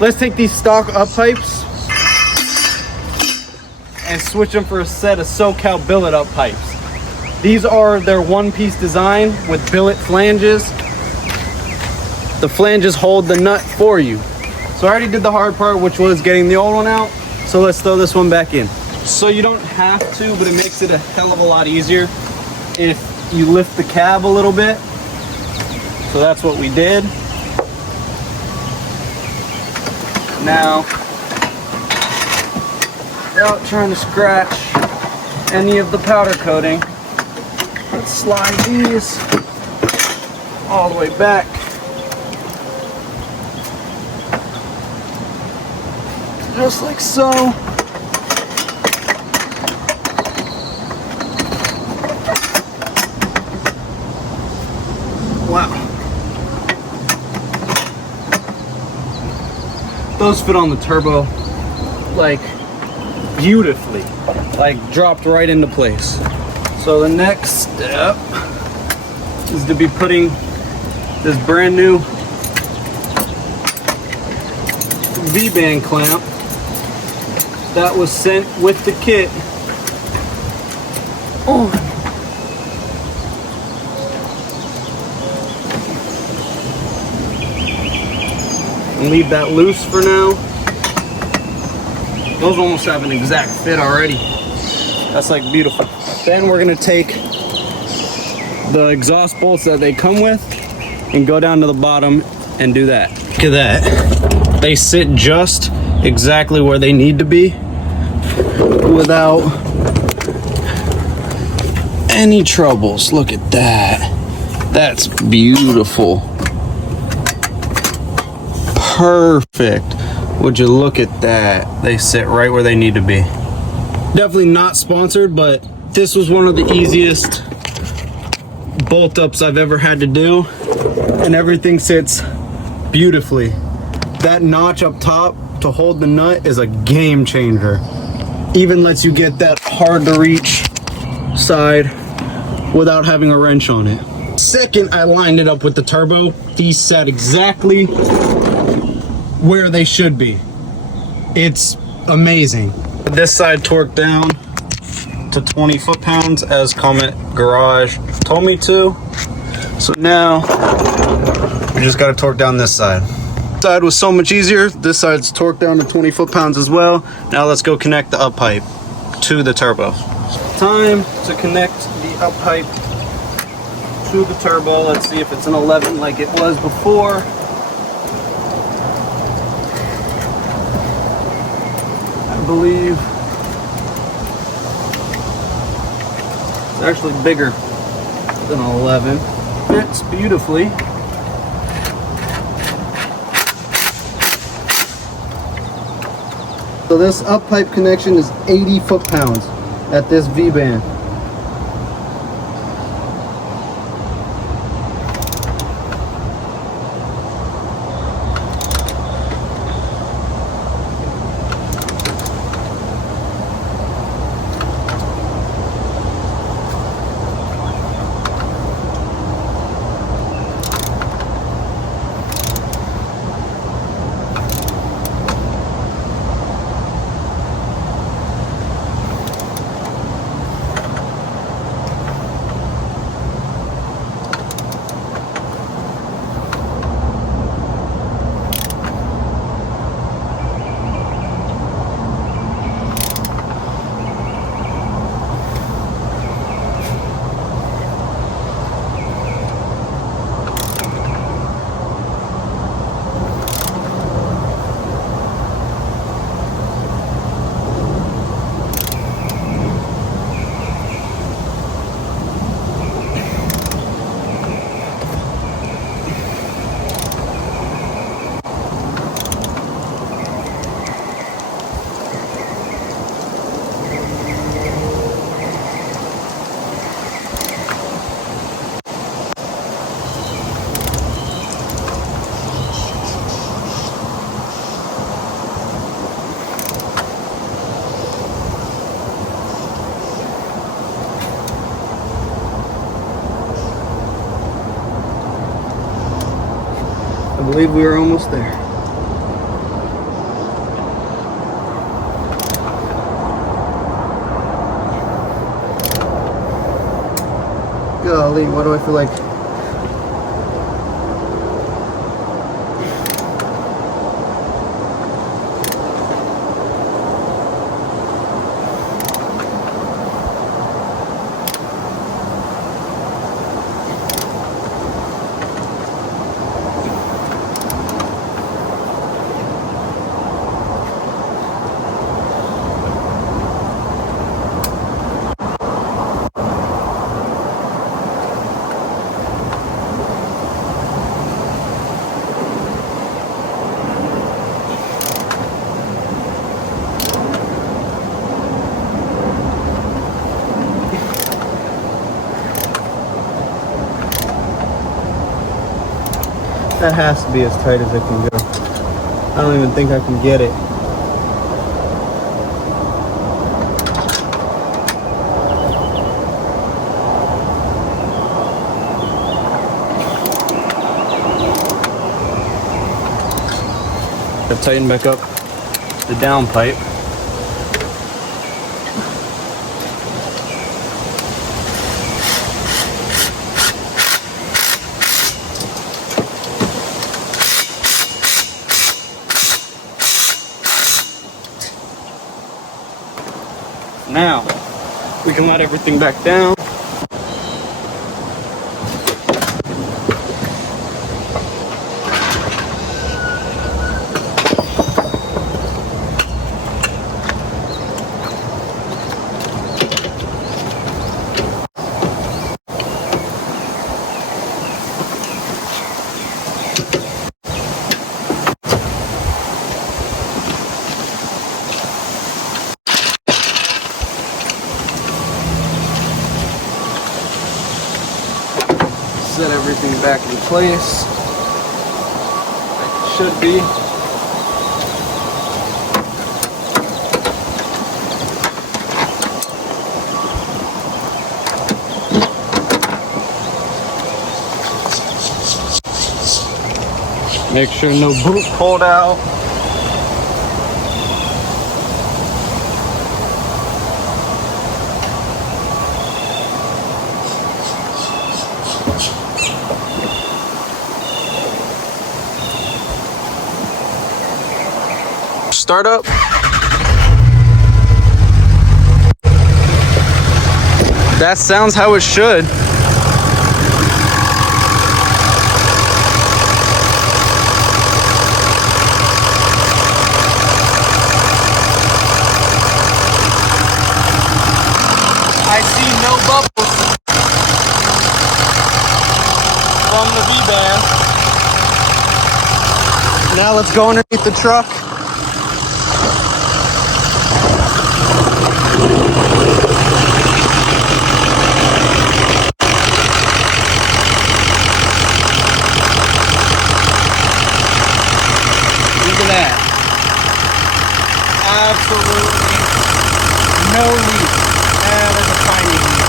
let's take these stock up pipes and switch them for a set of SOCAL billet up pipes. These are their one-piece design with billet flanges. The flanges hold the nut for you. So I already did the hard part, which was getting the old one out. So let's throw this one back in. So you don't have to, but it makes it a hell of a lot easier if you lift the cab a little bit. So that's what we did. Now, without trying to scratch any of the powder coating, let's slide these all the way back. Just like so. Wow. Those fit on the turbo like beautifully, like dropped right into place. So the next step is to be putting this brand new V-band clamp that was sent with the kit. Oh. And leave that loose for now. Those almost have an exact fit already. That's like beautiful. Then we're gonna take the exhaust bolts that they come with and go down to the bottom and do that. Look at that. They sit just exactly where they need to be without any troubles. Look at that. That's beautiful. Perfect. Would you look at that? They sit right where they need to be. Definitely not sponsored, but this was one of the easiest bolt ups I've ever had to do, and everything sits beautifully. That notch up top to hold the nut is a game changer. Even lets you get that hard to reach side without having a wrench on it. Second, I lined it up with the turbo. These sat exactly where they should be. It's amazing. This side torqued down to 20 foot-pounds as Comet Garage told me to. So now we just got to torque down this side. This side was so much easier. This side's torqued down to 20 foot-pounds as well. Now let's go connect the up pipe to the turbo. Time to connect the up pipe to the turbo. Let's see if it's an 11 like it was before. I believe it's actually bigger than an 11. Fits beautifully. So this up pipe connection is 80 foot-pounds at this V-band. I believe we are almost there. Golly, what do I feel like? That has to be as tight as it can go. I don't even think I can get it. I've tightened back up the down pipe. Now, we can let everything back down. Set everything back in place like it should be. Make sure no boot pulled out. Start up. That sounds how it should. I see no bubbles from the V-band. Now let's go underneath the truck. Absolutely no leak. There's a tiny leak.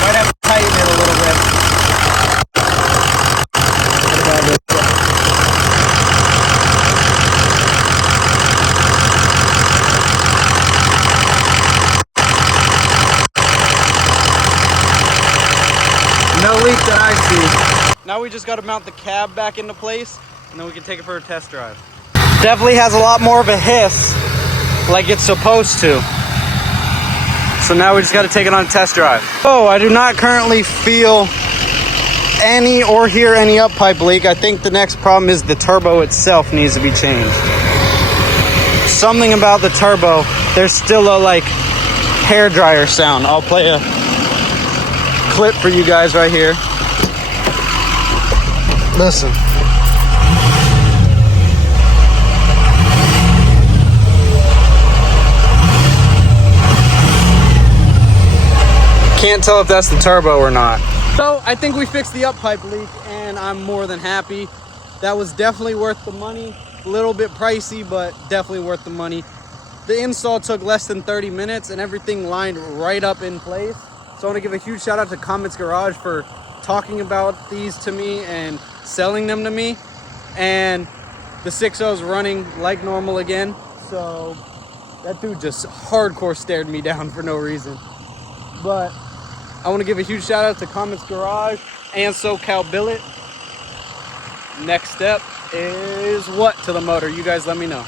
Might have to tighten it a little bit. No leak that I see. Now we just got to mount the cab back into place, and then we can take it for a test drive. Definitely has a lot more of a hiss, like it's supposed to. So now we just got to take it on a test drive. Oh, I do not currently feel any or hear any up pipe leak. I think the next problem is the turbo itself needs to be changed. Something about the turbo, there's still a like hair dryer sound. I'll play a clip for you guys right here. Listen. Can't tell if that's the turbo or not. So I think we fixed the up pipe leak and I'm more than happy. That was definitely worth the money. A little bit pricey, but definitely worth the money. The install took less than 30 minutes and everything lined right up in place. So I want to give a huge shout out to Comets Garage for talking about these to me and selling them to me. And the 6.0 is running like normal again. So that dude just hardcore stared me down for no reason. But I want to give a huge shout out to Comments Garage and SOCAL Billet. Next step is what to the motor? You guys let me know.